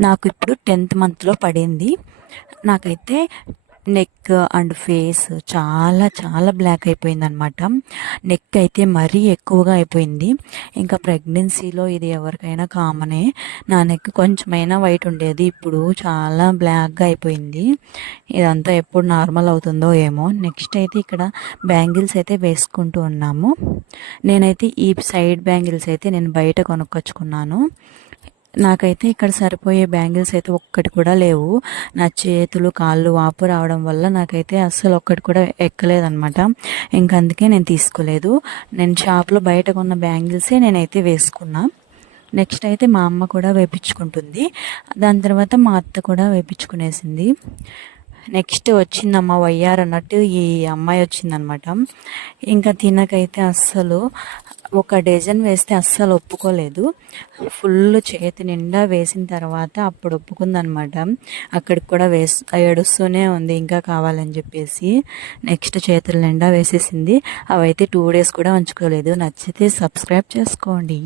నాకు ఇప్పుడు 10th మంత్లో పడింది. నాకైతే నెక్ అండ్ ఫేస్ చాలా చాలా బ్లాక్ అయిపోయింది అనమాట. నెక్ అయితే మరీ ఎక్కువగా అయిపోయింది. ఇంకా ప్రెగ్నెన్సీలో ఇది ఎవరికైనా కామనే. నా నెక్ కొంచెమైనా వైట్ ఉండేది, ఇప్పుడు చాలా బ్లాక్గా అయిపోయింది. ఇదంతా ఎప్పుడు నార్మల్ అవుతుందో ఏమో. నెక్స్ట్ అయితే ఇక్కడ బ్యాంగిల్స్ అయితే వేసుకుంటూ ఉన్నాము. నేనైతే ఈ సైడ్ బ్యాంగిల్స్ అయితే నేను బయట కొనుక్కొచ్చుకున్నాను. నాకైతే ఇక్కడ సరిపోయే బ్యాంగిల్స్ అయితే ఒక్కటి కూడా లేవు. నా చేతులు కాళ్ళు వాపు రావడం వల్ల నాకైతే అస్సలు ఒక్కటి కూడా ఎక్కలేదనమాట. ఇంక అందుకే నేను తీసుకోలేదు. నేను షాప్లో బయట కొన్న బ్యాంగిల్సే నేనైతే వేసుకున్నా. నెక్స్ట్ అయితే మా అమ్మ కూడా వేపించుకుంటుంది. దాని తర్వాత మా అత్త కూడా వేపించుకునేసింది. నెక్స్ట్ వచ్చిందమ్మ వయ్యారు అన్నట్టు ఈ అమ్మాయి వచ్చిందనమాట. ఇంకా తినకైతే అస్సలు ఒక డజన్ వేస్తే అస్సలు ఒప్పుకోలేదు. ఫుల్ చేతి నిండా వేసిన తర్వాత అప్పుడు ఒప్పుకుందనమాట. అక్కడికి కూడా ఏడుస్తూనే ఉంది ఇంకా కావాలని చెప్పేసి. నెక్స్ట్ చేతుల నిండా వేసేసింది. అవైతే 2 days కూడా ఉంచుకోలేదు. నచ్చితే సబ్స్క్రైబ్ చేసుకోండి.